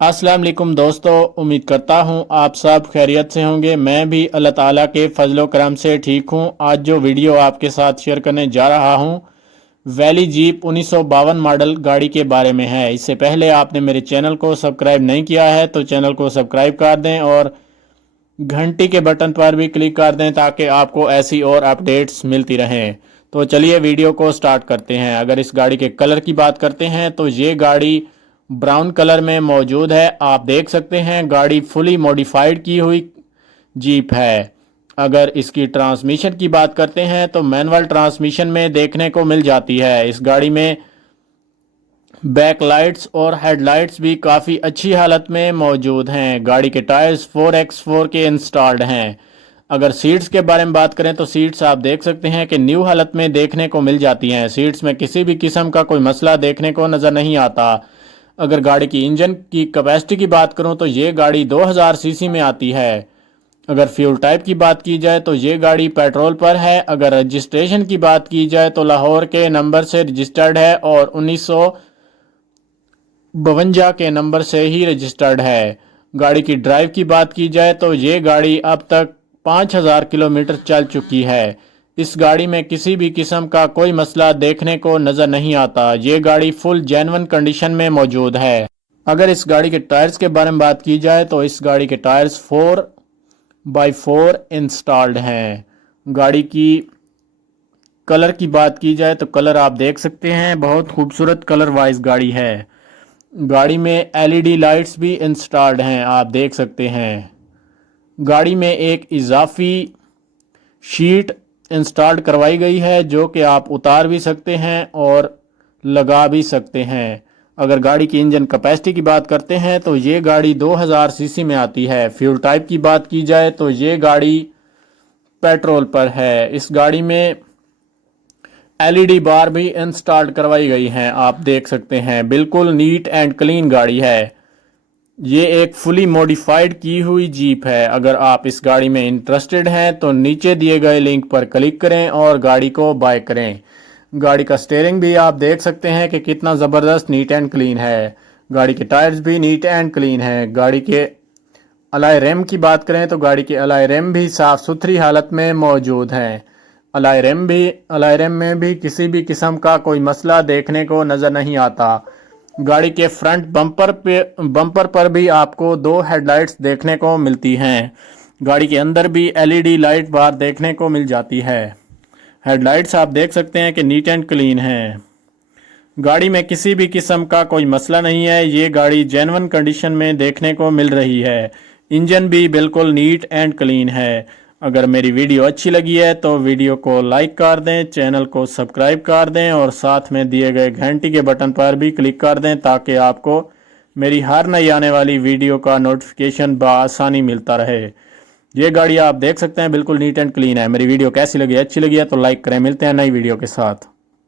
अस्सलाम वालेकुम दोस्तों, उम्मीद करता हूँ आप सब खैरियत से होंगे। मैं भी अल्लाह ताला के फजलो करम से ठीक हूँ। आज जो वीडियो आपके साथ शेयर करने जा रहा हूँ वैली जीप 1952 मॉडल गाड़ी के बारे में है। इससे पहले आपने मेरे चैनल को सब्सक्राइब नहीं किया है तो चैनल को सब्सक्राइब कर दें और घंटी के बटन पर भी क्लिक कर दें ताकि आपको ऐसी और अपडेट्स मिलती रहें। तो चलिए वीडियो को स्टार्ट करते हैं। अगर इस गाड़ी के कलर की बात करते हैं तो ये गाड़ी ब्राउन कलर में मौजूद है। आप देख सकते हैं गाड़ी फुली मॉडिफाइड की हुई जीप है। अगर इसकी ट्रांसमिशन की बात करते हैं तो मैनुअल ट्रांसमिशन में देखने को मिल जाती है। इस गाड़ी में बैक लाइट्स और हेडलाइट्स भी काफ़ी अच्छी हालत में मौजूद हैं। गाड़ी के टायर्स 4x4 के इंस्टॉल्ड हैं। अगर सीट्स के बारे में बात करें तो सीट्स आप देख सकते हैं कि न्यू हालत में देखने को मिल जाती हैं। सीट्स में किसी भी किस्म का कोई मसला देखने को नज़र नहीं आता। अगर गाड़ी की इंजन की कैपेसिटी की बात करूं तो ये गाड़ी 2000 सीसी में आती है। अगर फ्यूल टाइप की बात की जाए तो ये गाड़ी पेट्रोल पर है। अगर रजिस्ट्रेशन की बात की जाए तो लाहौर के नंबर से रजिस्टर्ड है और 1952 के नंबर से ही रजिस्टर्ड है। गाड़ी की ड्राइव की बात की जाए तो ये गाड़ी अब तक 5000 किलोमीटर चल चुकी है। इस गाड़ी में किसी भी किस्म का कोई मसला देखने को नज़र नहीं आता। ये गाड़ी फुल जेन्युइन कंडीशन में मौजूद है। अगर इस गाड़ी के टायर्स के बारे में बात की जाए तो इस गाड़ी के टायर्स 4x4 इंस्टॉल्ड हैं। गाड़ी की कलर की बात की जाए तो कलर आप देख सकते हैं, बहुत खूबसूरत कलर वाइज गाड़ी है। गाड़ी में एलईडी लाइट्स भी इंस्टॉल्ड हैं, आप देख सकते हैं। गाड़ी में एक इजाफी शीट इंस्टॉल्ड करवाई गई है जो कि आप उतार भी सकते हैं और लगा भी सकते हैं। अगर गाड़ी की इंजन कैपेसिटी की बात करते हैं तो ये गाड़ी 2000 सीसी में आती है। फ्यूल टाइप की बात की जाए तो ये गाड़ी पेट्रोल पर है। इस गाड़ी में एलईडी बार भी इंस्टॉल्ड करवाई गई हैं, आप देख सकते हैं। बिल्कुल नीट एंड क्लीन गाड़ी है। ये एक फुली मॉडिफाइड की हुई जीप है। अगर आप इस गाड़ी में इंटरेस्टेड हैं तो नीचे दिए गए लिंक पर क्लिक करें और गाड़ी को बाय करें। गाड़ी का स्टीयरिंग भी आप देख सकते हैं कि कितना ज़बरदस्त नीट एंड क्लीन है। गाड़ी के टायर्स भी नीट एंड क्लीन है। गाड़ी के अलाय रैम की बात करें तो गाड़ी के अलाय रैम भी साफ़ सुथरी हालत में मौजूद हैं। अलाय रैम में भी किसी भी किस्म का कोई मसला देखने को नज़र नहीं आता। गाड़ी के फ्रंट बम्पर पर भी आपको 2 हेडलाइट्स देखने को मिलती हैं। गाड़ी के अंदर भी एलईडी लाइट बार देखने को मिल जाती है। हेडलाइट्स आप देख सकते हैं कि नीट एंड क्लीन है। गाड़ी में किसी भी किस्म का कोई मसला नहीं है। ये गाड़ी जेन्युइन कंडीशन में देखने को मिल रही है। इंजन भी बिल्कुल नीट एंड क्लीन है। अगर मेरी वीडियो अच्छी लगी है तो वीडियो को लाइक कर दें, चैनल को सब्सक्राइब कर दें और साथ में दिए गए घंटी के बटन पर भी क्लिक कर दें ताकि आपको मेरी हर नई आने वाली वीडियो का नोटिफिकेशन बआसानी मिलता रहे। ये गाड़ी आप देख सकते हैं बिल्कुल नीट एंड क्लीन है। मेरी वीडियो कैसी लगी, अच्छी लगी है तो लाइक करें। मिलते हैं नई वीडियो के साथ।